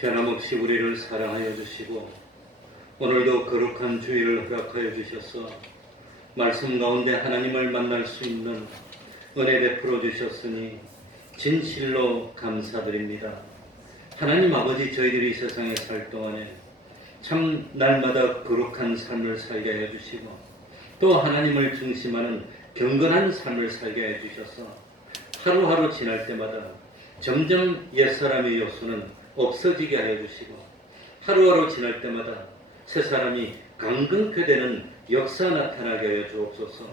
변함없이 우리를 사랑하여 주시고 오늘도 거룩한 주일을 허락하여 주셔서 말씀 가운데 하나님을 만날 수 있는 은혜 베풀어 주셨으니 진실로 감사드립니다. 하나님 아버지, 저희들이 세상에 살 동안에 참 날마다 거룩한 삶을 살게 해 주시고 또 하나님을 중심하는 경건한 삶을 살게 해 주셔서 하루하루 지날 때마다 점점 옛사람의 요소는 없어지게 하여 주시고 하루하루 지날 때마다 새 사람이 강건케 되는 역사 나타나게 하여 주옵소서.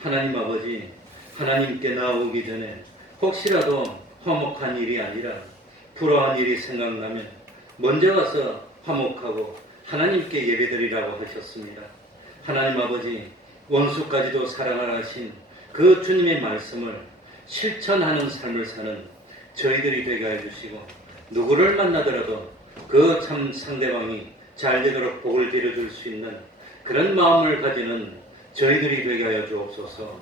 하나님 아버지, 하나님께 나오기 전에 혹시라도 화목한 일이 아니라 불화한 일이 생각나면 먼저 가서 화목하고 하나님께 예배드리라고 하셨습니다. 하나님 아버지, 원수까지도 사랑하라 하신 그 주님의 말씀을 실천하는 삶을 사는 저희들이 되게 해주시고 누구를 만나더라도 그 참 상대방이 잘 되도록 복을 빌어줄 수 있는 그런 마음을 가지는 저희들이 되게 하여 주옵소서.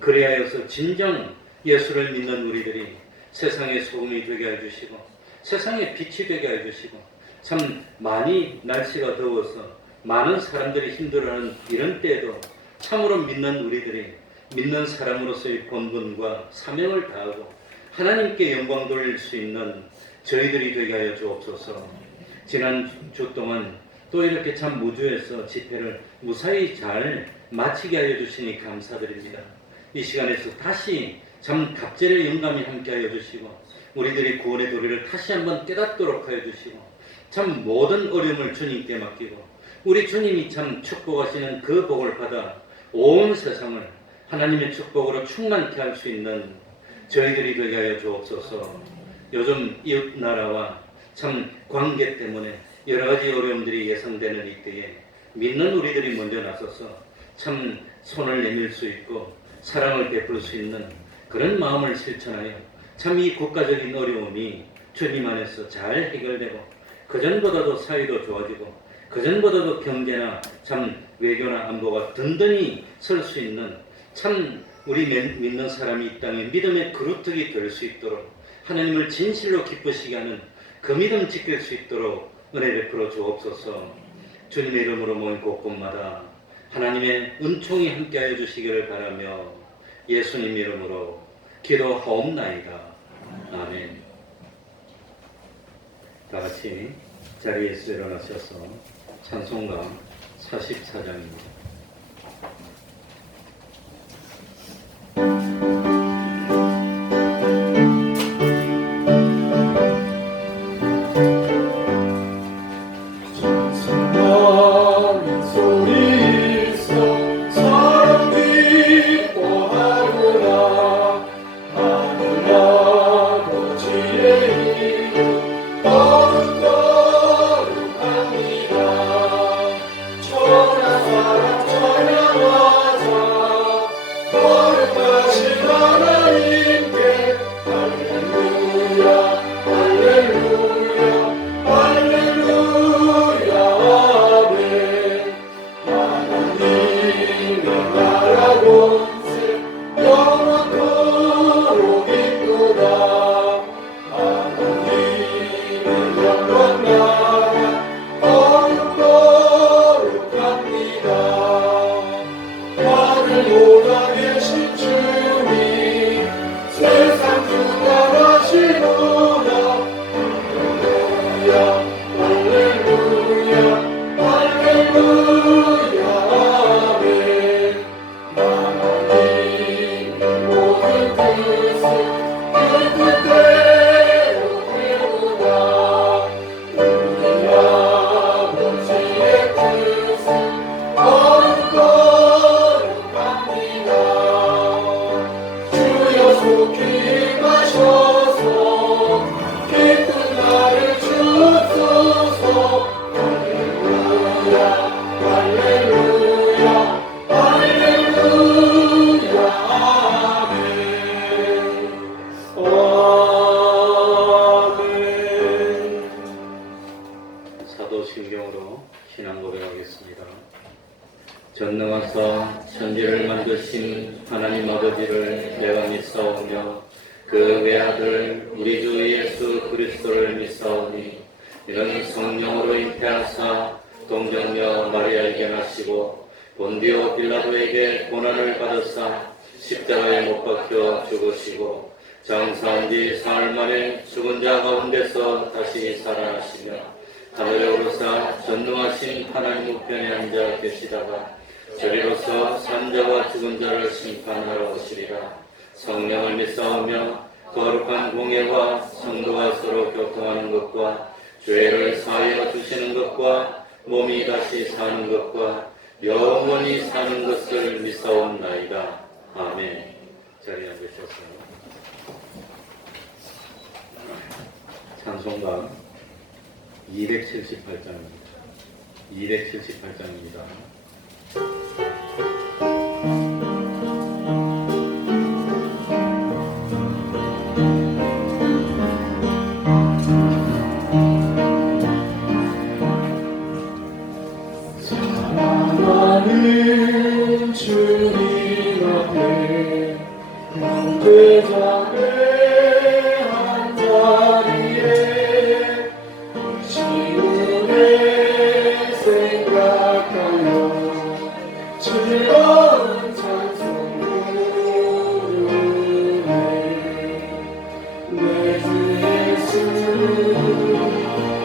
그리하여서 진정 예수를 믿는 우리들이 세상의 소금이 되게 해주시고 세상의 빛이 되게 해주시고 참 많이 날씨가 더워서 많은 사람들이 힘들어하는 이런 때에도 참으로 믿는 우리들이 믿는 사람으로서의 본분과 사명을 다하고 하나님께 영광 돌릴 수 있는 저희들이 되게 하여 주옵소서. 지난 주 동안 또 이렇게 참 무주해서 집회를 무사히 잘 마치게 하여 주시니 감사드립니다. 이 시간에서 다시 참 갑절의 영감이 함께 하여 주시고 우리들이 구원의 도리를 다시 한번 깨닫도록 하여 주시고 참 모든 어려움을 주님께 맡기고 우리 주님이 참 축복하시는 그 복을 받아 온 세상을 하나님의 축복으로 충만케 할 수 있는 저희들이 되게 하여 주옵소서. 요즘 이웃 나라와 참 관계 때문에 여러 가지 어려움들이 예상되는 이때에 믿는 우리들이 먼저 나서서 참 손을 내밀 수 있고 사랑을 베풀 수 있는 그런 마음을 실천하여 참 이 국가적인 어려움이 주님 안에서 잘 해결되고 그전보다도 사이도 좋아지고 그전보다도 경제나 참 외교나 안보가 든든히 설 수 있는 참 우리 믿는 사람이 이 땅에 믿음의 그루터기 될 수 있도록 하나님을 진실로 기쁘시게 하는 그 믿음 지킬 수 있도록 은혜 베풀어 주옵소서. 주님의 이름으로 모인 곳곳마다 하나님의 은총이 함께하여 주시기를 바라며 예수님 이름으로 기도하옵나이다. 아멘. 다 같이 자리에서 일어나셔서 찬송가 44장입니다. 사도신경으로 신앙 고백하겠습니다. 전능하사 천지를 만드신 하나님 아버지를 내가 믿사오며 그 외아들 우리 주 예수 그리스도를 믿사오니 이는 성령으로 잉태하사 동정녀 마리아에게 나시고 본디오 빌라도에게 고난을 받으사 십자가에 못 박혀 죽으시고 장사한 지 사흘 만에 죽은 자 가운데서 다시 살아나시며 하늘에 오르사 전능하신 하나님 우편에 앉아 계시다가 저리로서 산자와 죽은 자를 심판하러 오시리라. 성령을 믿사오며 거룩한 공예와 성도가 서로 교통하는 것과 죄를 사하여 주시는 것과 몸이 다시 사는 것과 영원히 사는 것을 믿사옵나이다. 아멘. 자리에 앉으셨어요. 찬송가 278장입니다. 278장입니다. 사랑하는 주님 앞에 영대장의 한자리에 시온에 생각하여 즐거운 찬송 부르네. 내 주 예수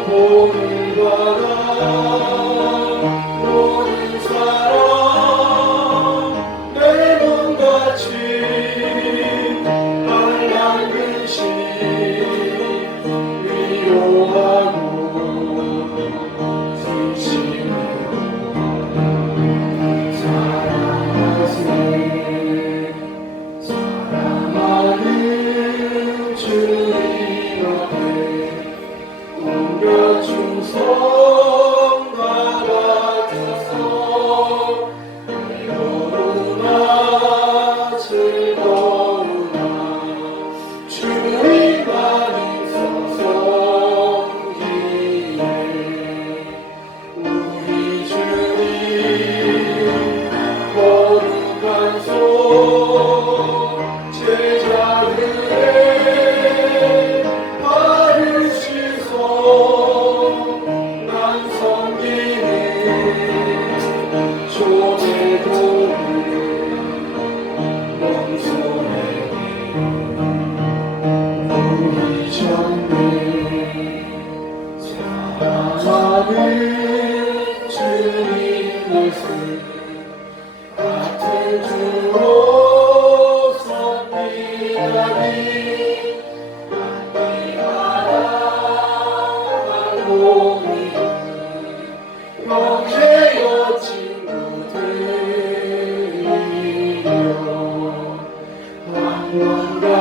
오늘과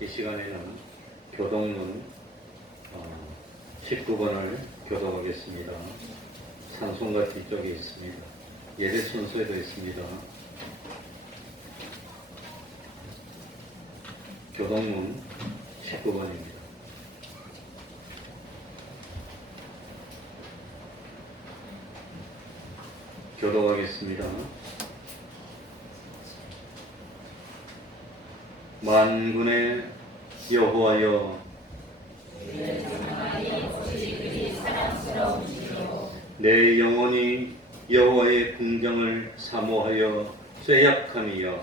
이 시간에는 교동문 19번을 교독하겠습니다. 찬송가 뒤쪽에 있습니다. 예배 순서에도 있습니다. 교동문 19번입니다. 교독하겠습니다. 만군의 여호와여, 내 영혼이 여호와의 궁정을 사모하여 쇠약함이여,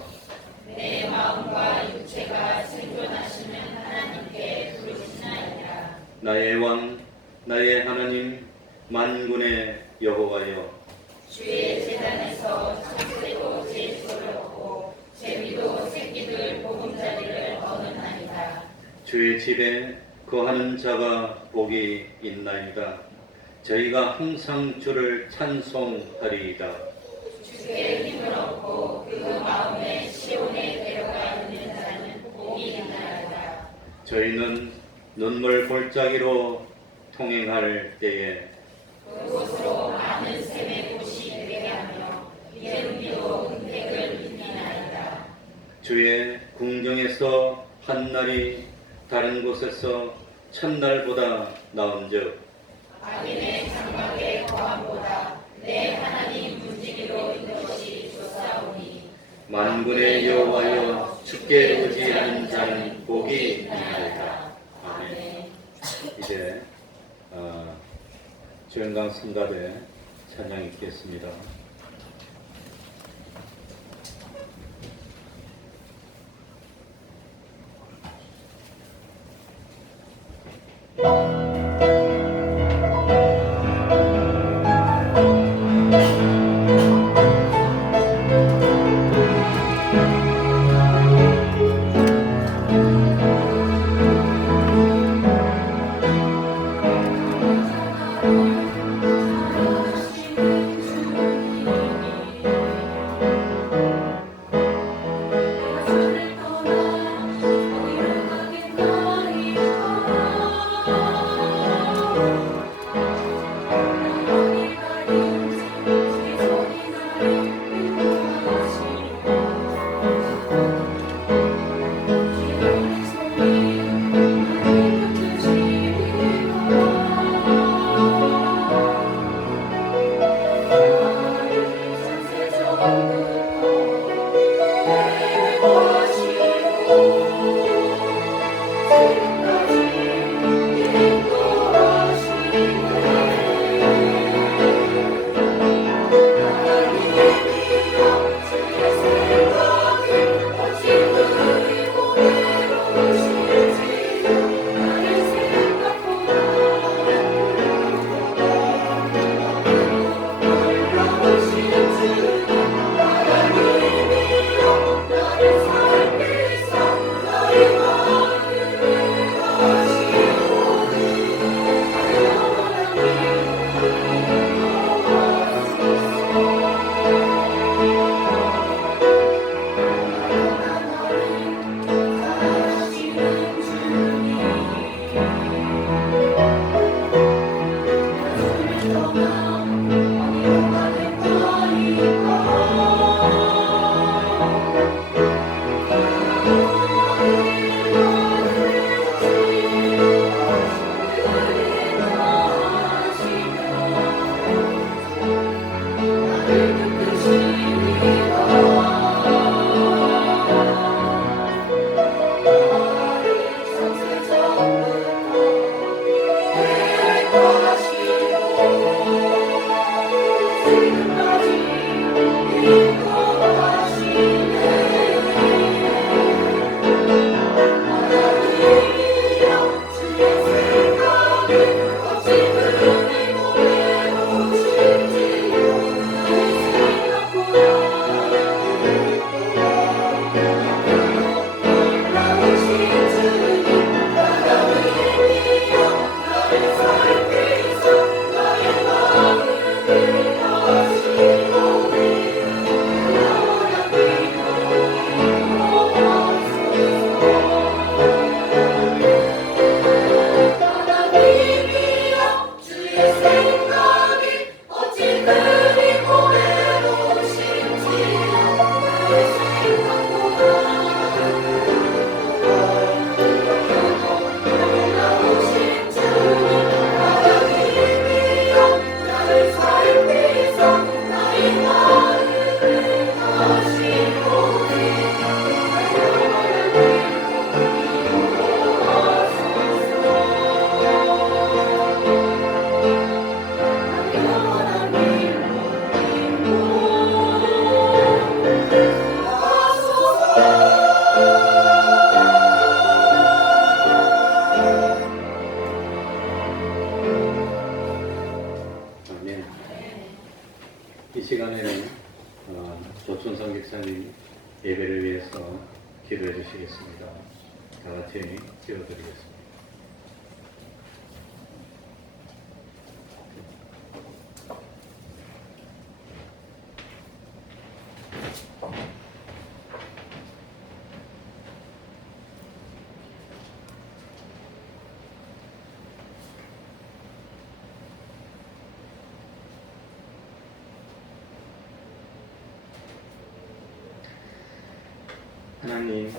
내 마음과 육체가 생존하시는 하나님께 부르시나이다. 나의 왕, 나의 하나님, 만군의 여호와여, 주의 제단에서 첫째도 제수를 얻고 제비도 새끼들 보금자리를 얻으나이다. 주의 집에 거하는 자가 복이 있나이다. 저희가 항상 주를 찬송하리이다. 주의 힘을 얻고 그 마음에 시온에 데려가 있는 자는 복이 있나이다. 저희는 눈물 골짜기로 통행할 때에 그곳으로 많은 샘의 곳이 되게 하며 예루비도 은택을 빛나이다. 주의 궁정에서 한날이 다른 곳에서 첫날보다 나은즉 악인의 장막의 거함보다 내 하나님 문지기로 이것이 좋사오니 만군의 여호와여 주께 의지하는 자는 복이 있나이다. 아멘. 이제 주영강 성가대 찬양 읽겠습니다. 이 시간에는 조촌성 목사님 예배를 위해서 기도해 주시겠습니다. 다 같이 기도드리겠습니다. 하나님,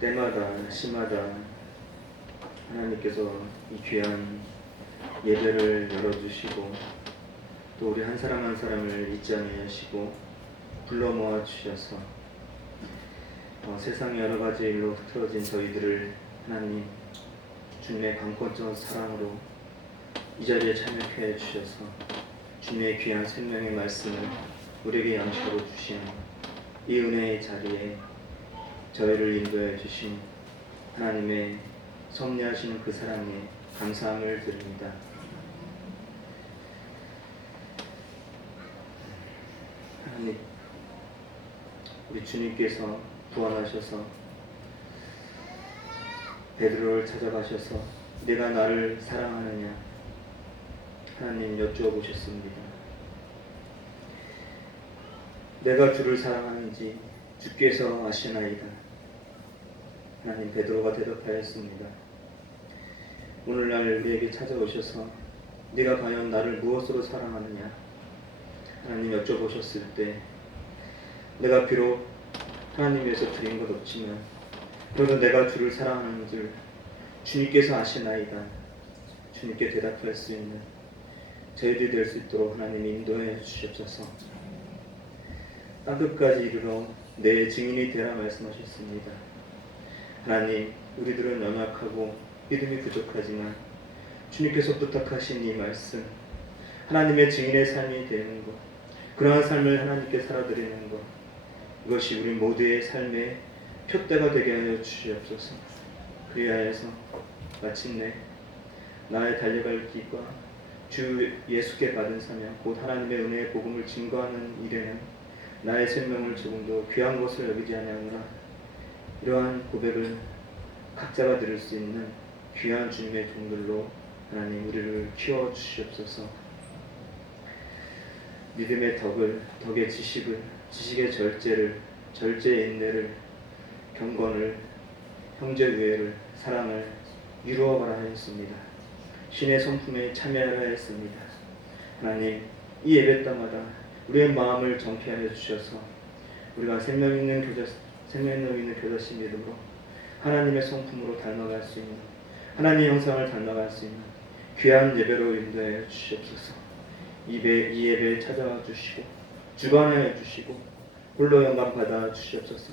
때마다 시마다 하나님께서 이 귀한 예배를 열어주시고 또 우리 한 사람 한 사람을 잊지 아니하시고 불러 모아 주셔서 세상의 여러 가지 일로 흐트러진 저희들을 하나님 주님의 강권적 사랑으로 이 자리에 참여케 해주셔서 주님의 귀한 생명의 말씀을 우리에게 양식으로 주신 이 은혜의 자리에 저희를 인도해 주신 하나님의 섭리하시는 그 사랑에 감사함을 드립니다. 하나님, 우리 주님께서 부활하셔서 베드로를 찾아가셔서 내가 나를 사랑하느냐 하나님 여쭈어보셨습니다. 내가 주를 사랑하는지 주께서 아시나이다. 하나님, 베드로가 대답하였습니다. 오늘날 우리에게 찾아오셔서 네가 과연 나를 무엇으로 사랑하느냐 하나님 여쭤보셨을 때 내가 비록 하나님에서 드린 것 없지만 그래도 내가 주를 사랑하는 줄 주님께서 아시나이다. 주님께 대답할 수 있는 저희들이 될 수 있도록 하나님 인도해 주시옵소서. 땅끝까지 이르러 내 증인이 되라 말씀하셨습니다. 하나님, 우리들은 연약하고 믿음이 부족하지만 주님께서 부탁하신 이 말씀, 하나님의 증인의 삶이 되는 것, 그러한 삶을 하나님께 살아드리는 것, 이것이 우리 모두의 삶의 표대가 되게 하여 주시옵소서. 그리하여서 마침내 나의 달려갈 길과 주 예수께 받은 사명, 곧 하나님의 은혜의 복음을 증거하는 일에는 나의 생명을 조금 더 귀한 것을 여기지 아니하노라. 이러한 고백을 각자가 들을 수 있는 귀한 주님의 종들로 하나님 우리를 키워 주시옵소서. 믿음의 덕의 지식을, 지식의 절제를, 절제의 인내를, 경건을, 형제우애를, 사랑을 이루어가라 하였습니다. 신의 성품에 참여하라 하였습니다. 하나님, 이 예배 때마다 우리의 마음을 정케하여 주셔서 우리가 생명 있는 교자신 믿음으로 하나님의 성품으로 닮아갈 수 있는, 하나님의 형상을 닮아갈 수 있는 귀한 예배로 인도하여 주시옵소서. 이 예배에 찾아와 주시고 주관하여 주시고 홀로 영광 받아 주시옵소서.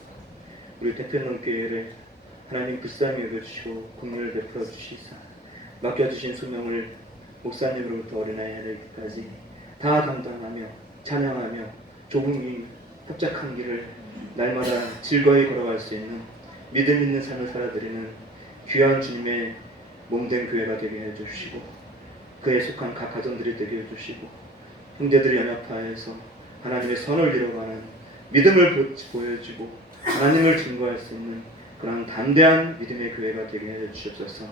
우리 태평로교회를 하나님 불쌍히 여겨주시고 긍휼을 베풀어 주시사 맡겨주신 소명을 목사님으로부터 어린아이에게까지 다 감당하며 찬양하며 좁은 길, 협착한 길을 날마다 즐거이 걸어갈 수 있는 믿음 있는 삶을 살아드리는 귀한 주님의 몸된 교회가 되게 해주시고 그에 속한 각 가정들이 되게 해주시고 형제들이 연합하여서 하나님의 선을 이뤄가는 믿음을 보여주고 하나님을 증거할 수 있는 그런 담대한 믿음의 교회가 되게 해주시옵소서.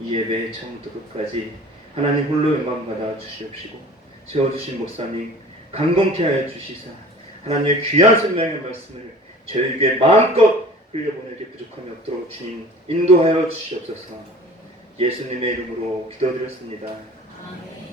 이 예배의 처음부터 끝까지 하나님 홀로 영광받아 주시옵시고 세워주신 목사님 강건케 하여 주시사 하나님의 귀한 생명의 말씀을 저에게 마음껏 흘려보내게 부족함이 없도록 주님 인도하여 주시옵소서. 예수님의 이름으로 기도드렸습니다. 아멘.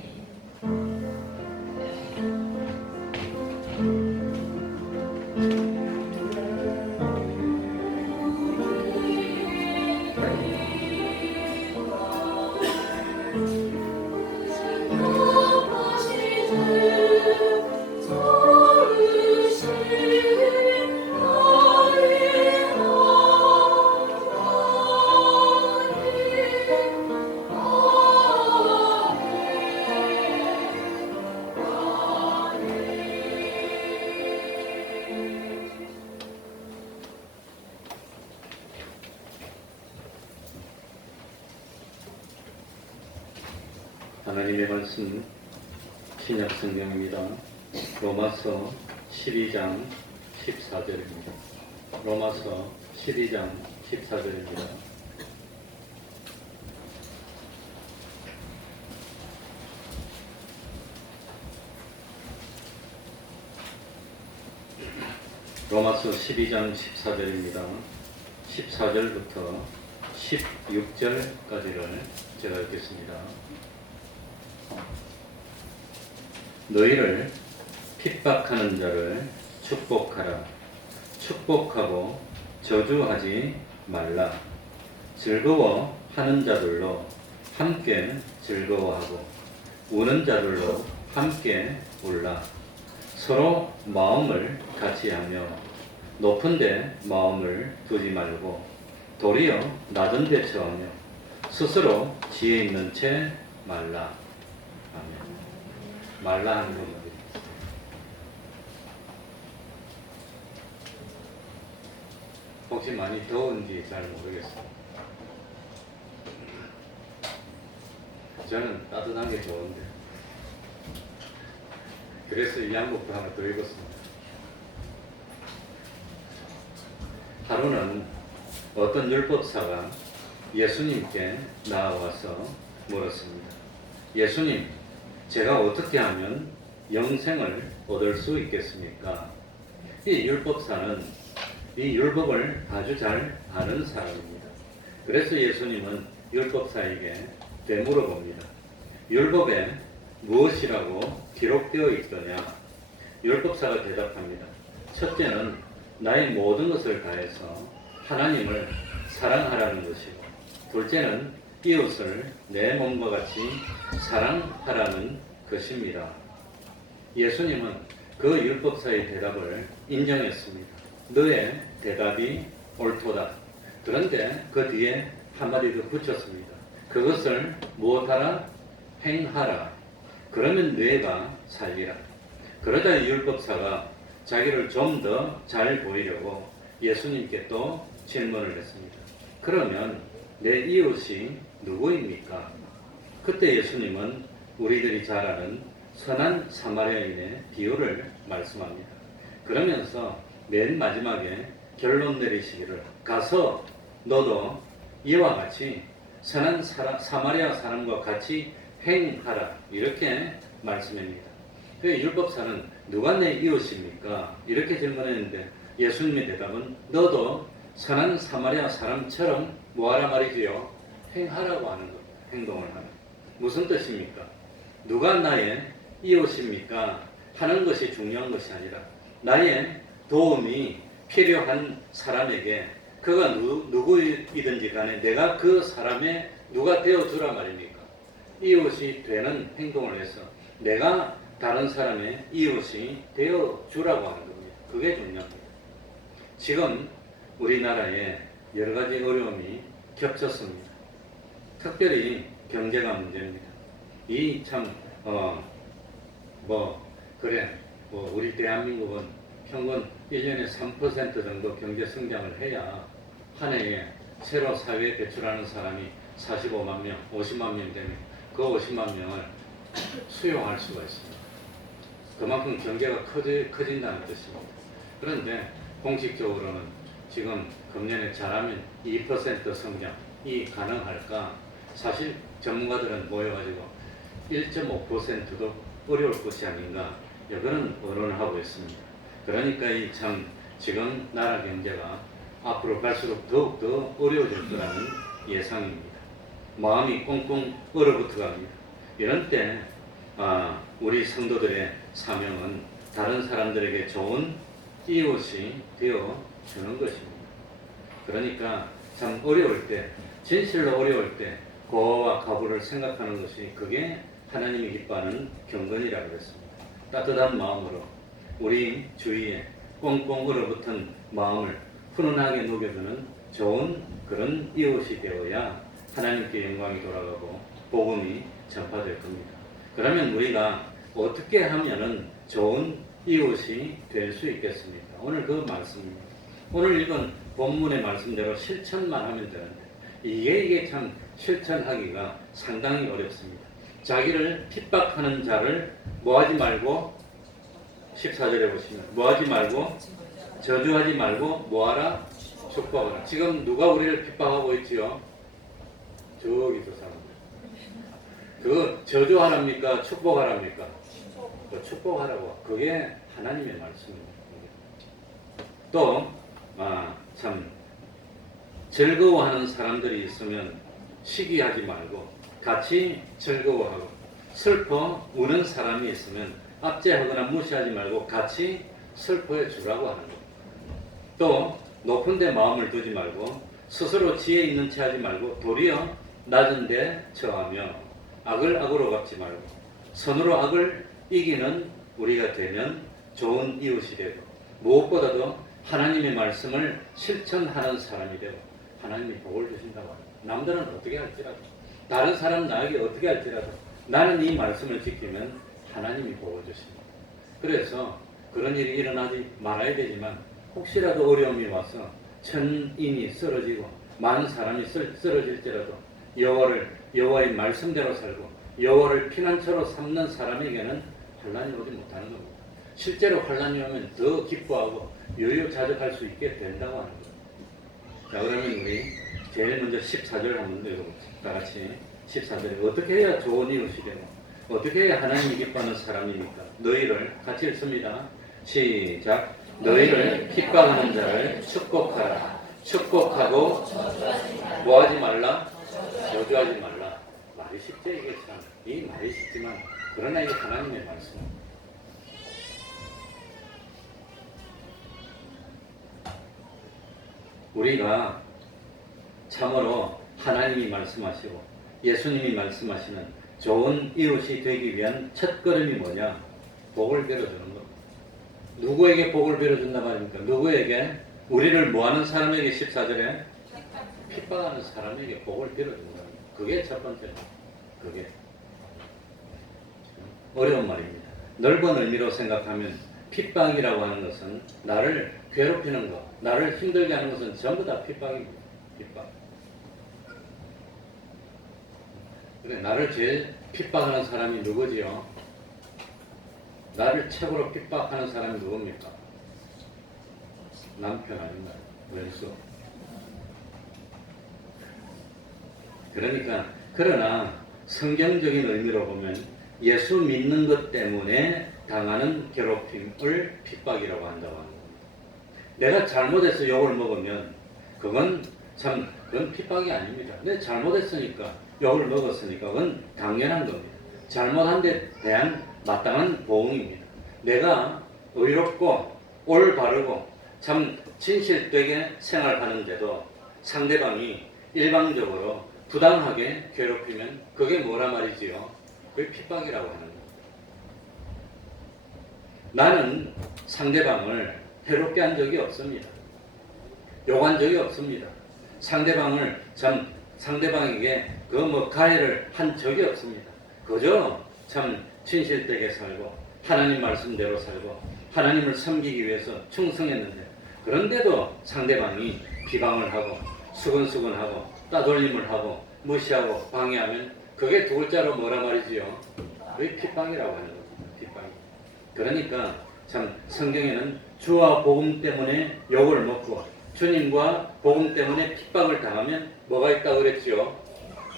하나님의 말씀 신약 성경입니다. 로마서 12장 14절입니다. 로마서 12장 14절입니다. 로마서 12장 14절입니다. 14절부터 16절까지를 제가 읽겠습니다. 너희를 핍박하는 자를 축복하라. 축복하고 저주하지 말라. 즐거워하는 자들로 함께 즐거워하고 우는 자들로 함께 울라. 서로 마음을 같이 하며 높은 데 마음을 두지 말고 도리어 낮은 데 처하며 스스로 지혜 있는 채 말라. 아멘. 말라 하는 건 뭐지? 혹시 많이 더운지 잘 모르겠어요. 저는 따뜻한 게 좋은데. 그래서 이 양복도 하나 더 입었습니다. 하루는 어떤 율법사가 예수님께 나와서 물었습니다. 예수님, 제가 어떻게 하면 영생을 얻을 수 있겠습니까? 이 율법사는 이 율법을 아주 잘 아는 사람입니다. 그래서 예수님은 율법사에게 되물어봅니다. 율법에 무엇이라고 기록되어 있더냐? 율법사가 대답합니다. 첫째는 나의 모든 것을 다해서 하나님을 사랑하라는 것이고, 둘째는 이웃을 내 몸과 같이 사랑하라는 것입니다. 예수님은 그 율법사의 대답을 인정했습니다. 너의 대답이 옳도다. 그런데 그 뒤에 한마디 더 붙였습니다. 그것을 무엇하라? 행하라. 그러면 뇌가 살리라. 그러자 이 율법사가 자기를 좀 더 잘 보이려고 예수님께 또 질문을 했습니다. 그러면 내 이웃이 누구입니까? 그때 예수님은 우리들이 잘 아는 선한 사마리아인의 비유를 말씀합니다. 그러면서 맨 마지막에 결론 내리시기를 가서 너도 이와 같이 선한 사마리아 사람과 같이 행하라 이렇게 말씀합니다. 그 율법사는 누가 내 이웃입니까? 이렇게 질문했는데 예수님의 대답은 너도 선한 사마리아 사람처럼 뭐하라 말이지요? 행하라고 하는 것, 행동을 하는. 무슨 뜻입니까? 누가 나의 이웃입니까? 하는 것이 중요한 것이 아니라 나의 도움이 필요한 사람에게 그가 누구이든지 간에 내가 그 사람의 누가 되어주라 말입니까? 이웃이 되는 행동을 해서 내가 다른 사람의 이웃이 되어주라고 하는 겁니다. 그게 중요합니다. 지금 우리나라에 여러 가지 어려움이 겹쳤습니다. 특별히 경제가 문제입니다. 이 참, 우리 대한민국은 평균 1년에 3% 정도 경제 성장을 해야 한 해에 새로 사회에 배출하는 사람이 45만 명, 50만 명 되면 그 50만 명을 수용할 수가 있습니다. 그만큼 경제가 커진다는 뜻입니다. 그런데 공식적으로는 지금 금년에 잘하면 2% 성장이 가능할까? 사실 전문가들은 모여가지고 1.5%도 어려울 것이 아닌가 그런 언론을 하고 있습니다. 그러니까 이 참 지금 나라 경제가 앞으로 갈수록 더욱더 어려워질 거라는 예상입니다. 마음이 꽁꽁 얼어붙어 갑니다. 이런 때 우리 성도들의 사명은 다른 사람들에게 좋은 이웃이 되어주는 것입니다. 그러니까 참 어려울 때, 진실로 어려울 때 고아와 가부를 생각하는 것이 그게 하나님이 기뻐하는 경건이라고 했습니다. 따뜻한 마음으로 우리 주위에 꽁꽁 얼어붙은 마음을 훈훈하게 녹여주는 좋은 그런 이웃이 되어야 하나님께 영광이 돌아가고 복음이 전파될 겁니다. 그러면 우리가 어떻게 하면은 좋은 이웃이 될 수 있겠습니까? 오늘 그 말씀입니다. 오늘 읽은 본문의 말씀대로 실천만 하면 되는데 이게 참 실천하기가 상당히 어렵습니다. 자기를 핍박하는 자를 뭐하지 말고 14절에 보시면 뭐하지 말고 저주하지 말고 뭐하라? 축복하라. 지금 누가 우리를 핍박하고 있지요? 저기 저 사람들. 그 저주하랍니까? 축복하랍니까? 축복하라고. 그게 하나님의 말씀입니다. 또 참 즐거워하는 사람들이 있으면 시기하지 말고 같이 즐거워하고 슬퍼 우는 사람이 있으면 압제하거나 무시하지 말고 같이 슬퍼해 주라고 하는 겁니다. 또 높은 데 마음을 두지 말고 스스로 지혜 있는 체 하지 말고 도리어 낮은 데 처하며 악을 악으로 갚지 말고 선으로 악을 이기는 우리가 되면 좋은 이웃이 되고 무엇보다도 하나님의 말씀을 실천하는 사람이 되고 하나님이 복을 주신다고 합니다. 남들은 어떻게 할지라도 다른 사람 나에게 어떻게 할지라도 나는 이 말씀을 지키면 하나님이 복을 주십니다. 그래서 그런 일이 일어나지 말아야 되지만 혹시라도 어려움이 와서 천인이 쓰러지고 많은 사람이 쓰러질지라도 여호와의 말씀대로 살고 여호와를 피난처로 삼는 사람에게는 환난이 오지 못하는 겁니다. 실제로 환난이 오면 더 기뻐하고 유유자적할 수 있게 된다고 하는 겁니다. 자, 그러면 우리 제일 먼저 14절 한번 읽어봅시다. 다 같이 14절에 어떻게 해야 좋은 이웃이 되고 어떻게 해야 하나님이 기뻐하는 사람입니까? 너희를 같이 읽습니다. 시작. 너희를 핍박하는 자를 축복하라. 축복하고 뭐하지 말라? 저주하지 말라. 말이 쉽지 이게 참. 이 말이 쉽지만 그러나 이게 하나님의 말씀. 우리가 참으로 하나님이 말씀하시고 예수님이 말씀하시는 좋은 이웃이 되기 위한 첫걸음이 뭐냐? 복을 빌어주는 겁니다. 누구에게 복을 빌어준다 말입니까? 누구에게? 우리를 뭐하는 사람에게 14절에? 핍박하는 사람에게 복을 빌어준다. 그게 첫 번째로. 그게 어려운 말입니다. 넓은 의미로 생각하면 핍박이라고 하는 것은 나를 괴롭히는 것, 나를 힘들게 하는 것은 전부 다 핍박입니다. 핍박. 그래, 나를 제일 핍박하는 사람이 누구지요? 나를 최고로 핍박하는 사람이 누굽니까? 남편 아닌가요? 왼수. 그러나 성경적인 의미로 보면 예수 믿는 것 때문에 당하는 괴롭힘을 핍박이라고 한다고 하는 겁니다. 내가 잘못해서 욕을 먹으면 그건 핍박이 아닙니다. 내가 잘못했으니까 욕을 먹었으니까 그건 당연한 겁니다. 잘못한 데 대한 마땅한 보응입니다. 내가 의롭고 올바르고 참 진실되게 생활하는데도 상대방이 일방적으로 부당하게 괴롭히면 그게 뭐라 말이지요? 그게 핍박이라고 하는 겁니다. 나는 상대방을 해롭게 한 적이 없습니다. 욕한 적이 없습니다. 상대방에게 가해를 한 적이 없습니다. 그저 참 진실되게 살고 하나님 말씀대로 살고 하나님을 섬기기 위해서 충성했는데 그런데도 상대방이 비방을 하고 수근수근하고 따돌림을 하고 무시하고 방해하면 그게 두 글자로 뭐라 말이지요? 그게 핍박이라고 하는 겁니다. 핍박. 그러니까 참 성경에는 주와 복음 때문에 욕을 먹고 주님과 복음 때문에 핍박을 당하면 뭐가 있다고 그랬지요?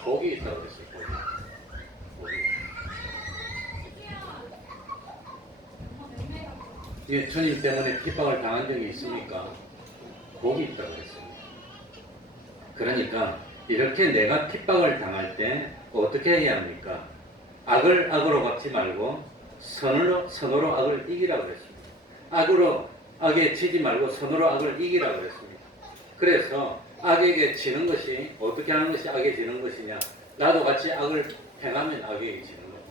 복이 있다고 그랬어요. 복이. 예, 주님 때문에 핍박을 당한 적이 있습니까? 복이 있다고 그랬습니다. 그러니까 이렇게 내가 핍박을 당할 때 어떻게 해야 합니까? 악을 악으로 갚지 말고 선으로 악을 이기라고 그랬습니다. 악에 지지 말고 선으로 악을 이기라고 그랬습니다. 그래서 악에게 지는 것이 어떻게 하는 것이 악에 지는 것이냐? 나도 같이 악을 행하면 악에게 지는 겁니다.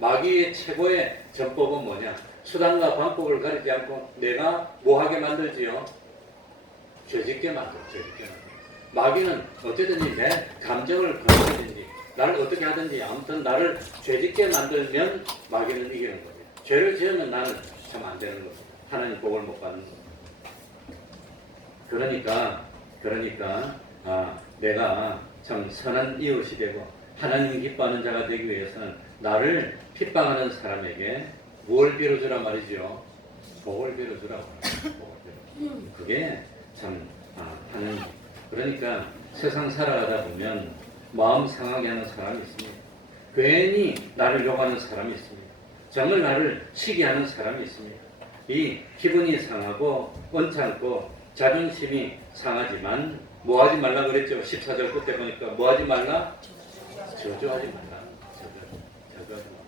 마귀의 최고의 전법은 뭐냐? 수단과 방법을 가리지 않고 내가 뭐하게 만들지요? 죄짓게 만들어. 마귀는 어쨌든지 내 감정을 건드리든지 나를 어떻게 하든지 아무튼 나를 죄짓게 만들면 마귀는 이기는 겁니다. 죄를 지으면 나는 참 안 되는 겁니다. 하나님 복을 못 받는 겁니다. 그러니까 내가 참 선한 이웃이 되고 하나님 기뻐하는 자가 되기 위해서는 나를 핍박하는 사람에게 뭘 빌어주라 말이죠? 복을 빌어주라고 합니다. 그게 참 하나님. 그러니까 세상 살아가다 보면 마음 상하게 하는 사람이 있습니다. 괜히 나를 욕하는 사람이 있습니다. 정말 나를 시기하는 사람이 있습니다. 이 기분이 상하고 언짢고 자존심이 상하지만 뭐하지 말라 그랬죠? 14절 끝에 보니까 뭐하지 말라? 저주하지 말라. 저주하지 말라.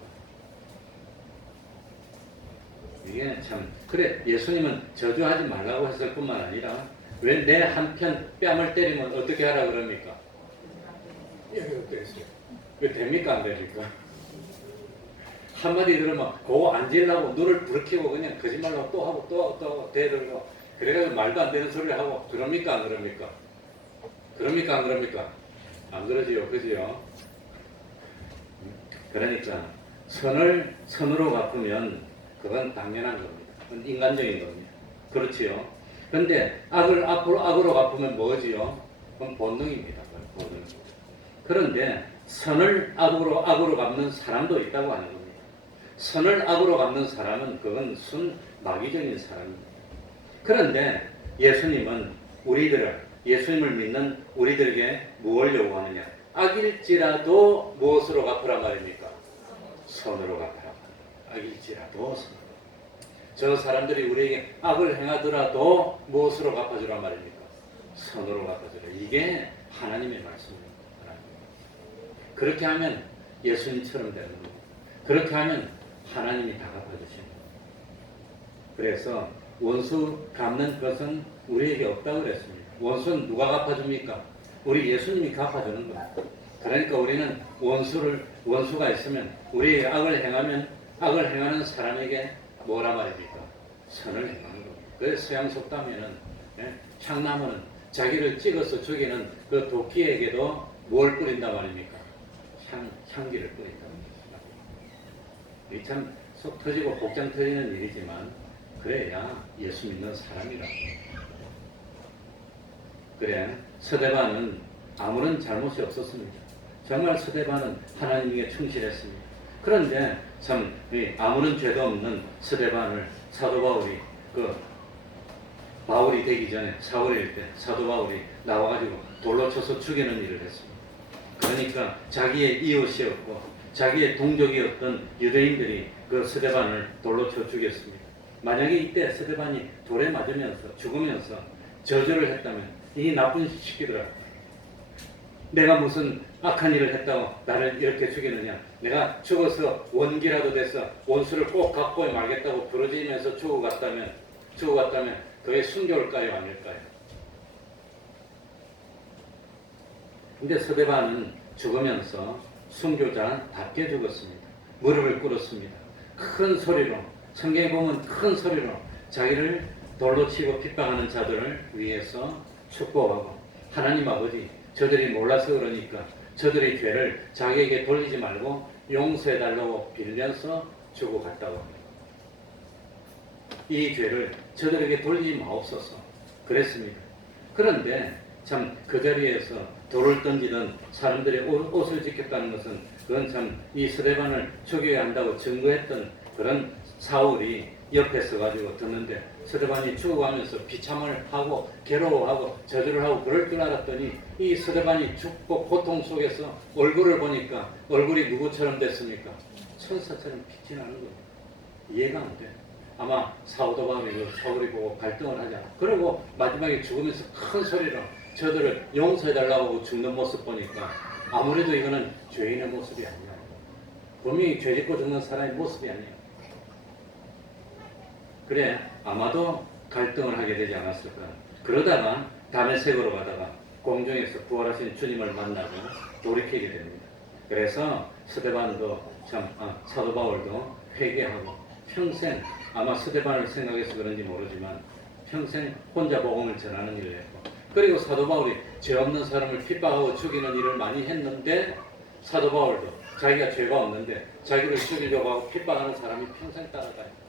이게 참 그래 예수님은 저주하지 말라고 했을 뿐만 아니라 왜 내 한편 뺨을 때리면 어떻게 하라 그럽니까? 여기 어떠겠어요? 왜 됩니까 안 됩니까? 한마디 들으면 그거 앉으려고 눈을 부르키고 그냥 거짓말로 또 하고 또 하고 대들고 그래가지고 말도 안 되는 소리를 하고 그럽니까 안 그럽니까? 그럽니까 안 그럽니까? 안 그러지요 그지요? 그러니까 선을 선으로 갚으면 그건 당연한 겁니다. 그건 인간적인 겁니다. 그렇지요? 근데 악을 악으로 갚으면 뭐지요? 그건 본능입니다. 그건 본능. 그런데 선을 악으로 갚는 사람도 있다고 하는 겁니다. 선을 악으로 갚는 사람은 그건 순 마귀적인 사람입니다. 그런데 예수님은 예수님을 믿는 우리들에게 무엇을 요구하느냐? 악일지라도 무엇으로 갚으란 말입니까? 선으로 갚으라. 악일지라도 선으로. 저 사람들이 우리에게 악을 행하더라도 무엇으로 갚아주란 말입니까? 선으로 갚아주라. 이게 하나님의 말씀입니다. 그렇게 하면 예수님처럼 되는 겁니다. 그렇게 하면 하나님이 다 갚아주시는 겁니다. 그래서 원수 갚는 것은 우리에게 없다고 그랬습니다. 원수는 누가 갚아줍니까? 우리 예수님이 갚아주는 겁니다. 그러니까 우리는 원수가 있으면 우리 악을 행하는 사람에게 뭐라 말입니까? 선을 행하는 겁니다. 그래서 서양 속담에는 향나무는 자기를 찍어서 죽이는 그 도끼에게도 뭘 뿌린다 말입니까? 향기를 뿌린다 말입니다. 이 참 속 터지고 복장 터지는 일이지만 그래야 예수 믿는 사람이라고. 그래 스데반은 아무런 잘못이 없었습니다. 정말 스데반은 하나님에게 충실했습니다. 그런데 참 아무런 죄도 없는 스데반을 사도 바울이 되기 전에 사울일 때 사도 바울이 나와가지고 돌로 쳐서 죽이는 일을 했습니다. 그러니까 자기의 이웃이었고 자기의 동족이었던 유대인들이 그 스데반을 돌로 쳐 죽였습니다. 만약에 이때 스데반이 돌에 맞으면서 죽으면서 저주를 했다면 이 나쁜 시키더라. 내가 무슨 악한 일을 했다고 나를 이렇게 죽이느냐. 내가 죽어서 원기라도 돼서 원수를 꼭 갚고 말겠다고 부러지면서 죽어갔다면 그게 순교일까요 아닐까요? 근데 스데반은 죽으면서 순교자답게 죽었습니다. 무릎을 꿇었습니다. 큰 소리로 성경에 보면 큰 소리로 자기를 돌로 치고 핍박하는 자들을 위해서 축복하고 하나님 아버지 저들이 몰라서 그러니까 저들의 죄를 자기에게 돌리지 말고 용서해달라고 빌면서 죽어갔다고 합니다. 이 죄를 저들에게 돌리지 마옵소서 그랬습니다. 그런데 참 그 자리에서 돌을 던지던 사람들의 옷을 지켰다는 것은 그건 참 이 스데반을 죽여야 한다고 증거했던 그런 사울이 옆에 서가지고 듣는데 스데반이 죽어가면서 비참을 하고 괴로워하고 저주를 하고 그럴 줄 알았더니 이 스데반이 죽고 고통 속에서 얼굴을 보니까 얼굴이 누구처럼 됐습니까? 천사처럼 빛이 나는 거예요. 이해가 안 돼. 아마 사도 바울이 사울이 보고 갈등을 하자. 그리고 마지막에 죽으면서 큰 소리로 저들을 용서해달라고 죽는 모습 보니까 아무래도 이거는 죄인의 모습이 아니야. 분명히 죄 짓고 죽는 사람의 모습이 아니야. 그래 아마도 갈등을 하게 되지 않았을까. 그러다가 다메섹으로 가다가 공중에서 부활하신 주님을 만나고 돌이키게 됩니다. 그래서 스데반도 사도 바울도 회개하고 평생 아마 스데반을 생각해서 그런지 모르지만 평생 혼자 복음을 전하는 일을 했고 그리고 사도 바울이 죄 없는 사람을 핍박하고 죽이는 일을 많이 했는데 사도 바울도 자기가 죄가 없는데 자기를 죽이려고 하고 핍박하는 사람이 평생 따라가요.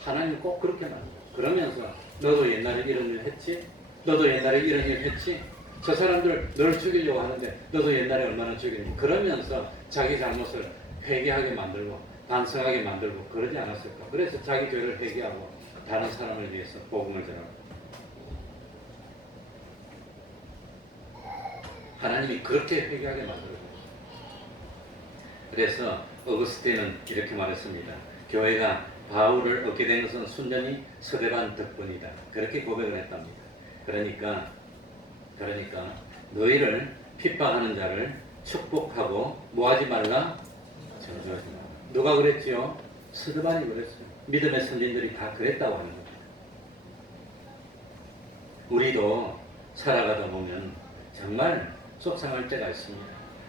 하나님 꼭 그렇게 만들어. 그러면서 너도 옛날에 이런 일 했지? 너도 옛날에 이런 일 했지? 저 사람들 너를 죽이려고 하는데 너도 옛날에 얼마나 죽였니? 그러면서 자기 잘못을 회개하게 만들고 반성하게 만들고 그러지 않았을까? 그래서 자기 죄를 회개하고 다른 사람을 위해서 복음을 전하고 하나님이 그렇게 회개하게 만들어요. 그래서 어거스틴은 이렇게 말했습니다. 교회가 바울을 얻게 된 것은 순전히 스데반 덕분이다. 그렇게 고백을 했답니다. 그러니까 너희를 핍박하는 자를 축복하고 뭐하지 말라? 저주하지 말라. 누가 그랬지요? 스데반이 그랬어요. 믿음의 선진들이 다 그랬다고 하는 겁니다. 우리도 살아가다 보면 정말 속상할 때가 있습니다.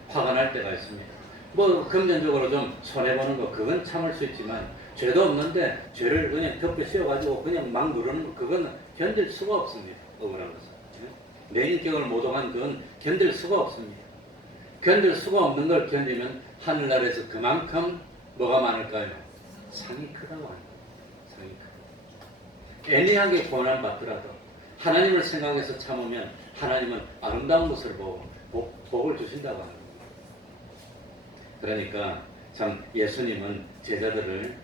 화가 날 때가 있습니다. 뭐 금전적으로 좀 손해보는 거 그건 참을 수 있지만 죄도 없는데 죄를 그냥 덮여 씌워가지고 그냥 막 누르는 거 그건 견딜 수가 없습니다. 억울한 것은. 내 인격을 모독한 그건 견딜 수가 없습니다. 견딜 수가 없는 걸 견디면 하늘나라에서 그만큼 뭐가 많을까요? 상이 크다고 합니다. 상이 크다. 애매하게 고난받더라도 하나님을 생각해서 참으면 하나님은 아름다운 것을 보고 복을 주신다고 합니다. 그러니까 참 예수님은 제자들을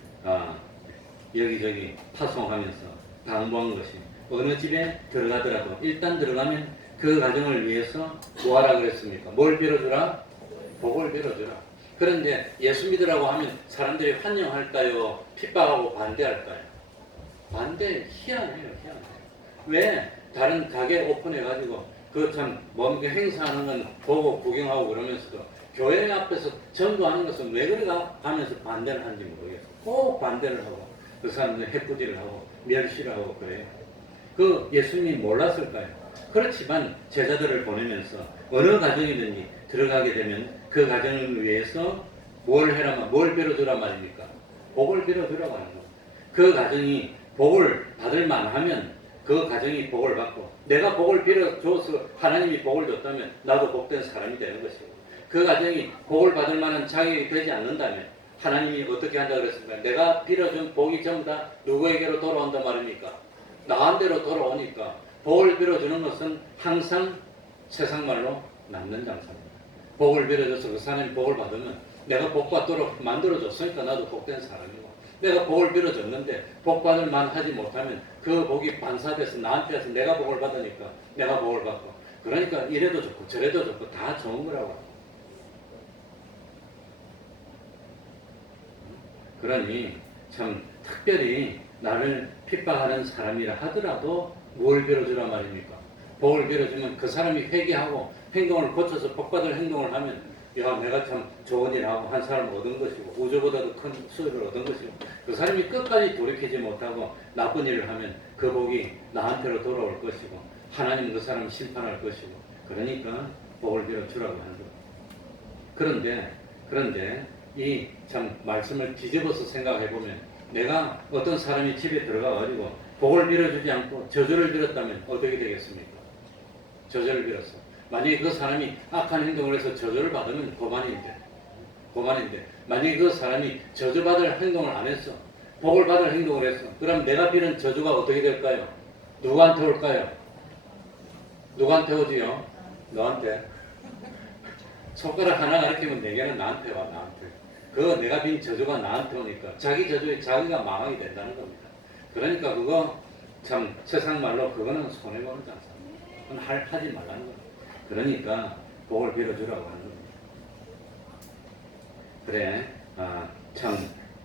여기저기 파송하면서 당부한 것이 어느 집에 들어가더라도 일단 들어가면 그 가정을 위해서 뭐하라 그랬습니까? 뭘 빌어주라? 복을 빌어주라. 그런데 예수 믿으라고 하면 사람들이 환영할까요? 핍박하고 반대할까요? 반대. 희한해요. 희한해요. 왜 다른 가게 오픈해가지고 그 참 뭔가 행사하는 건 보고 구경하고 그러면서도 교회 앞에서 전도하는 것은 왜 그래가 하면서 반대를 하는지 모르겠어요. 꼭 반대를 하고 그 사람들 해꾸지를 하고 멸시를 하고 그래요. 그 예수님이 몰랐을까요? 그렇지만 제자들을 보내면서 어느 가정이든지 들어가게 되면 그 가정을 위해서 뭘 해라만 뭘 빌어주라 말입니까? 복을 빌어주라고 하는 겁니다. 그 가정이 복을 받을 만하면 그 가정이 복을 받고 내가 복을 빌어줘서 하나님이 복을 줬다면 나도 복된 사람이 되는 것이고 그 가정이 복을 받을 만한 자격이 되지 않는다면 하나님이 어떻게 한다 그랬습니까? 내가 빌어준 복이 전부 다 누구에게로 돌아온다 말입니까? 나한테로 돌아오니까 복을 빌어주는 것은 항상 세상 말로 남는 장사입니다. 복을 빌어줘서 그 사람이 복을 받으면 내가 복 받도록 만들어줬으니까 나도 복된 사람이고 내가 복을 빌어줬는데 복 받을 만하지 못하면 그 복이 반사돼서 나한테 와서 내가 복을 받으니까 내가 복을 받고 그러니까 이래도 좋고 저래도 좋고 다 좋은 거라고 합니다. 그러니 참 특별히 나를 핍박하는 사람이라 하더라도 뭘 빌어주라 말입니까? 복을 빌어주면 그 사람이 회개하고 행동을 고쳐서 복받을 행동을 하면 야 내가 참 좋은 일 하고 한 사람을 얻은 것이고 우주보다도 큰 수익을 얻은 것이고 그 사람이 끝까지 돌이키지 못하고 나쁜 일을 하면 그 복이 나한테로 돌아올 것이고 하나님은 그 사람을 심판할 것이고 그러니까 복을 빌어주라고 하는 겁니다. 그런데 이 참 말씀을 뒤집어서 생각해 보면 내가 어떤 사람이 집에 들어가 가지고 복을 빌어주지 않고 저주를 빌었다면 어떻게 되겠습니까? 저주를 빌었어. 만약에 그 사람이 악한 행동을 해서 저주를 받으면 고만인데 만약에 그 사람이 저주받을 행동을 안 했어. 복을 받을 행동을 했어. 그럼 내가 빌은 저주가 어떻게 될까요? 누구한테 올까요? 누구한테 오지요? 너한테. 손가락 하나 가리키면 4개는 나한테 와. 나한테. 그 내가 빈 저주가 나한테 오니까 자기 저주에 자기가 망하게 된다는 겁니다. 그러니까 그거 참 세상 말로 그거는 손해보는 장사입니다. 그건 하지 말라는 겁니다. 그러니까 복을 빌어주라고 하는 겁니다. 그래, 참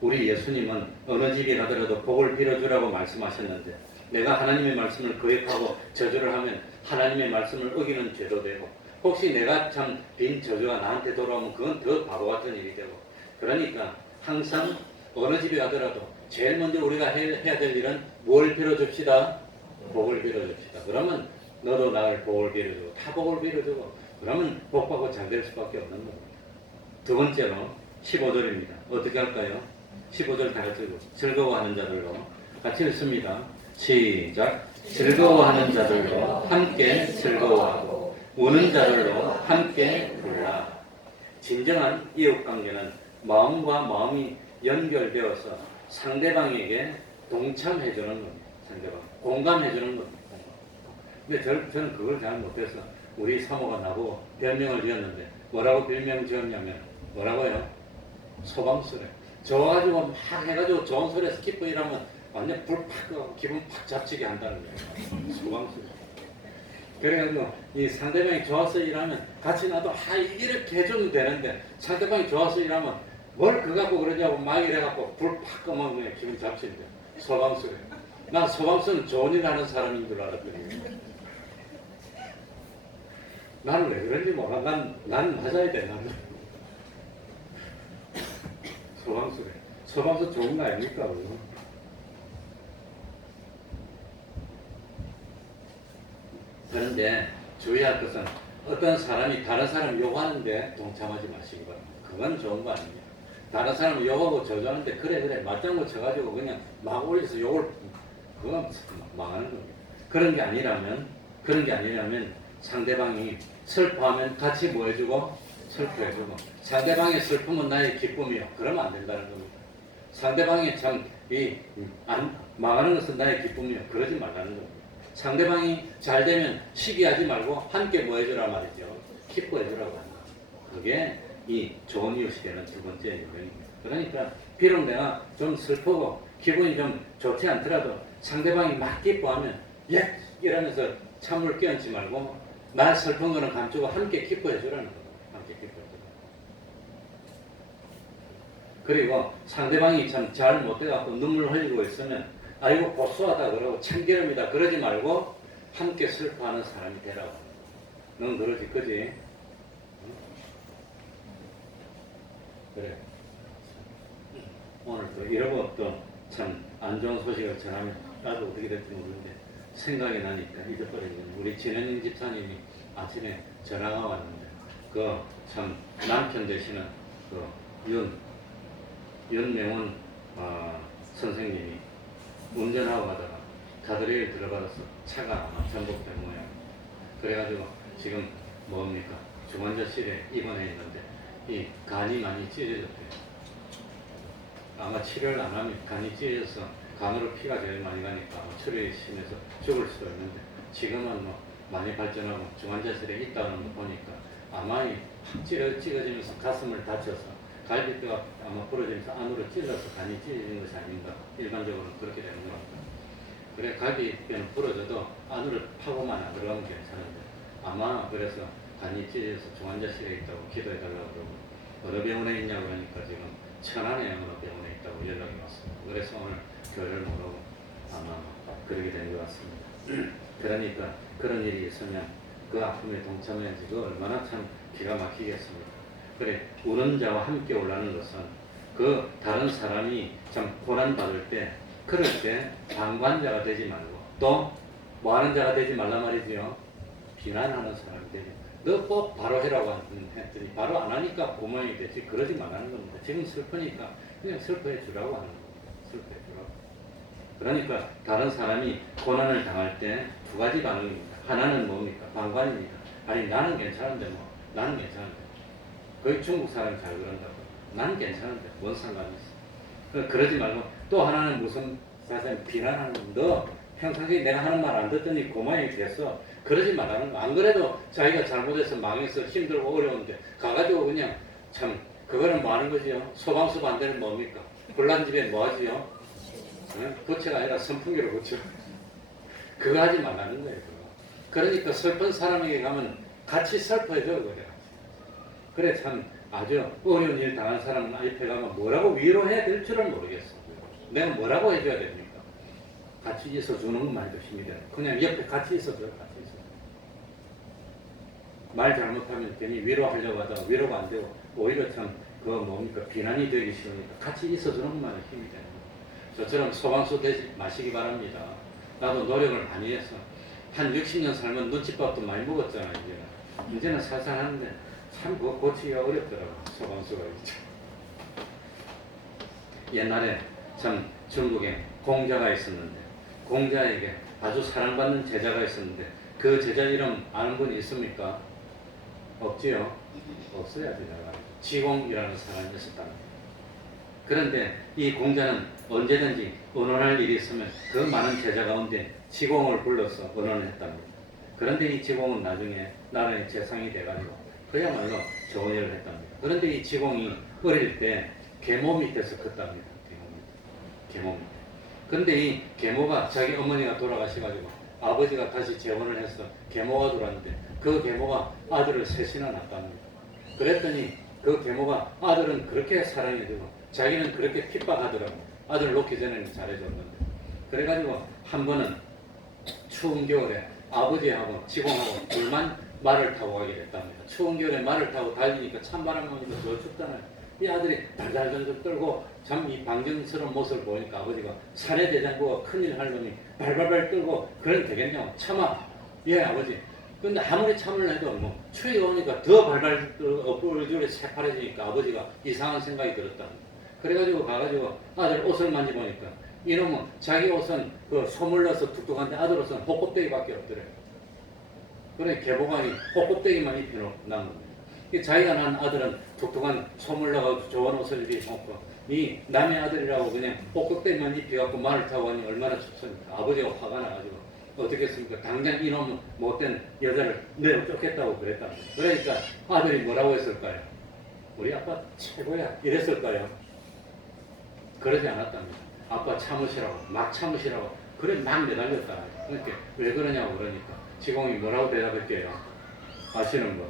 우리 예수님은 어느 집에 가더라도 복을 빌어주라고 말씀하셨는데 내가 하나님의 말씀을 거역하고 저주를 하면 하나님의 말씀을 어기는 죄도 되고 혹시 내가 참 빈 저주가 나한테 돌아오면 그건 더 바보 같은 일이 되고 그러니까 항상 어느 집에 가더라도 제일 먼저 우리가 해야 될 일은 뭘 빌어줍시다? 복을 빌어줍시다. 그러면 너도 나를 복을 빌어주고 다 복을 빌어주고 그러면 복받고 잘 될 수밖에 없는 겁니다. 두 번째로 15절입니다. 어떻게 할까요? 15절 다 같이 즐거워하는 자들로 같이 읽습니다. 시작. 즐거워하는 자들로 함께 즐거워하고 우는 자들로 함께 울라. 진정한 이웃관계는 마음과 마음이 연결되어서 상대방에게 동참해주는 겁니다. 상대방 공감해주는 겁니다. 근데 저는 그걸 잘 못해서 우리 사모가 나보고 별명을 지었는데 뭐라고 별명 지었냐면 뭐라고요? 소방수래. 저가지고 막 해가지고 좋은 소리에서 기뻐 일하면 완전 불팍 끄고 기분 팍 잡치게 한다는 거예요. 소방수. 그래가지고 이 상대방이 좋아서 일하면 같이 나도 이렇게 해주면 되는데 상대방이 좋아서 일하면 뭘 그거 갖고 그러냐고 막 이래갖고 불팍 끄면 그냥 기분 잡친대. 소방수래. 난 소방수는 좋은 일 하는 사람인 줄 알았더니 나는 왜 그런지 몰라. 난 맞아야 돼. 나는. 소방수래. 소방서 좋은 거 아닙니까? 그거? 그런데 주의할 것은 어떤 사람이 다른 사람 욕하는데 동참하지 마시기 바랍니다. 그건 좋은 거 아닙니다. 다른 사람 욕하고 저주하는데 그래 맞장구 쳐가지고 그냥 막 올려서 욕을 그건 망하는 겁니다. 그런 게 아니라면 상대방이 슬퍼하면 같이 뭐 해주고 슬퍼해주고 상대방의 슬픔은 나의 기쁨이요. 그러면 안 된다는 겁니다. 상대방이 망하는 것은 나의 기쁨이요. 그러지 말라는 겁니다. 상대방이 잘 되면 시기하지 말고 함께 뭐 해주라 말이죠. 기뻐해주라고 합니다. 그게 이 좋은 이웃이 되는 두 번째 요령입니다. 그러니까 비록 내가 좀 슬프고 기분이 좀 좋지 않더라도 상대방이 막 기뻐하면 예! 이러면서 찬물 끼얹지 말고 날 슬픈 거는 감추고 함께 기뻐해주라는 거예요. 함께 기뻐해주라. 그리고 상대방이 참 잘 못돼갖고 눈물 흘리고 있으면 아이고 고소하다 그러고 참기름이다 그러지 말고 함께 슬퍼하는 사람이 되라고. 넌 그러지 그지? 응? 그래. 오늘 또 이러고 또 참 안 좋은 소식을 전하면 나도 어떻게 될지 모르는데 생각이 나니까 잊어버리는 우리 진현인 집사님이 아침에 전화가 왔는데 그 참 남편 되시는 그 윤명훈 선생님이 운전하고 가다가 가드레일 들어받아서 차가 아마 전복된 모양. 그래가지고 지금 뭡니까 중환자실에 입원해 있는데 이 간이 많이 찢어졌대요. 아마 치료를 안 하면 간이 찢어져서 간으로 피가 제일 많이 가니까 아마 출혈이 심해서 죽을 수도 있는데 지금은 뭐 많이 발전하고 중환자실에 있다는 거 보니까 아마 확 찢어지면서 가슴을 다쳐서 갈비뼈가 아마 부러지면서 안으로 찔러서 간이 찢어진 것이 아닌가. 일반적으로는 그렇게 되는 것 같아요. 그래 갈비뼈는 부러져도 안으로 파고만 안 들어가면 괜찮은데 아마 그래서 간이 찢어져서 중환자실에 있다고 기도해달라고 그러고 어느 병원에 있냐고 하니까 지금 천안에 어느 병원에 있다고 연락이 왔습니다. 그래서 오늘 교회를 모르고 아마 그러게 된 것 같습니다. 그러니까 그런 일이 있으면 그 아픔에 동참해야지 그 얼마나 참 기가 막히겠습니까. 그래 우는 자와 함께 올라는 것은 그 다른 사람이 참 고난 받을 때 그럴 때 방관자가 되지 말고 또 뭐하는 자가 되지 말라 말이지요. 비난하는 사람이 되지. 너 꼭 바로 해라고 했더니 바로 안 하니까 고만이 되지. 그러지 말라는 겁니다. 지금 슬프니까 그냥 슬퍼해 주라고 하는 겁니다. 슬퍼해 주라고. 그러니까 다른 사람이 고난을 당할 때 두 가지 반응입니다. 하나는 뭡니까? 방관입니다. 아니 나는 괜찮은데 뭐 나는 괜찮은데 거의 중국 사람이 잘 그런다고. 나는 괜찮은데 뭔 상관이 있어. 그러지 말고 또 하나는 무슨 사실 비난하는 너 평상시에 내가 하는 말 안 듣더니 고만이 됐어. 그러지 말라는 거. 안 그래도 자기가 잘못해서 망해서 힘들고 어려운데 가가지고 그냥 참 그거는 뭐 하는 거지요. 소방서 반대는 뭡니까? 불난 집에 뭐 하지요? 고체가 아니라 선풍기로 고쳐. 그거 하지 말라는 거예요. 그거. 그러니까 슬픈 사람에게 가면 같이 슬퍼해줘. 그래 참 아주 어려운 일 당한 사람 앞에 가면 뭐라고 위로해야 될 줄은 모르겠어. 내가 뭐라고 해줘야 됩니까? 같이 있어주는 것만도 힘이 돼요. 그냥 옆에 같이 있어줘요. 같이 있어. 말 잘못하면 괜히 위로하려고 하다가 위로가 안 되고 오히려 참 그거 뭡니까 비난이 되기 쉬우니까 같이 있어주는 것만도 힘이 돼요. 저처럼 소방서 되지 마시기 바랍니다. 나도 노력을 많이 했어. 한 60년 살면 눈칫밥도 많이 먹었잖아. 이제는 살살 하는데 참 그거 고치기가 어렵더라고. 소방서가 있죠. 옛날에 참 중국에 공자가 있었는데 공자에게 아주 사랑받는 제자가 있었는데 그 제자 이름 아는 분이 있습니까? 없지요? 없어야 제자가. 지공이라는 사람이 있었답니다. 그런데 이 공자는 언제든지 언언할 일이 있으면 그 많은 제자 가운데 지공을 불러서 언언을 했답니다. 그런데 이 지공은 나중에 나라의 재상이 돼가지고 그야말로 좋은 일을 했답니다. 그런데 이 지공이 어릴 때 계모 밑에서 컸답니다. 계모 밑에. 그런데 이 계모가 자기 어머니가 돌아가셔가지고 아버지가 다시 재혼을 해서 계모가 들어왔는데 그 계모가 아들을 셋이나 낳았답니다. 그랬더니 그 계모가 아들은 그렇게 사랑해주고 자기는 그렇게 핍박하더라고. 아들 놓기 전에는 잘해줬는데. 그래가지고 한 번은 추운 겨울에 아버지하고 지공하고 둘만 말을 타고 가게 됐답니다. 추운 겨울에 말을 타고 달리니까 찬바람 오니까 더 춥잖아요. 이 아들이 달달달달 떨고 참 이 방정스러운 모습을 보니까 아버지가 사내 대장부가 큰일 할 놈이 발발발 떨고 그럼 되겠냐고 참아. 예 아버지. 근데 아무리 참을 해도 뭐 추위가 오니까 더 발발 뿔줄이 새파래지니까 아버지가 이상한 생각이 들었다. 그래가지고 가가지고 아들 옷을 만져보니까 이놈은 자기 옷은 그 소물 넣어서 툭툭한데 아들 옷은 호껍데기밖에 없더래. 그래 개보관이 호껍데기만 입혀놓고 난 겁니다. 자기가 난 아들은 툭툭한 소물 넣어서 좋은 옷을 입혀놓고 이 남의 아들이라고 그냥 호껍데기만 입혀갖고 말을 타고 하니 얼마나 좋습니까. 아버지가 화가 나가지고 어떻게 했습니까? 당장 이놈 못된 여자를 내어 쫓겠다고 그랬다. 그러니까 아들이 뭐라고 했을까요? 우리 아빠 최고야 이랬을까요? 그러지 않았답니다. 아빠 참으시라고 막 참으시라고 그래 막 매달렸다. 그러니까 왜 그러냐고 그러니까 시공이 뭐라고 대답했게요? 아시는 분?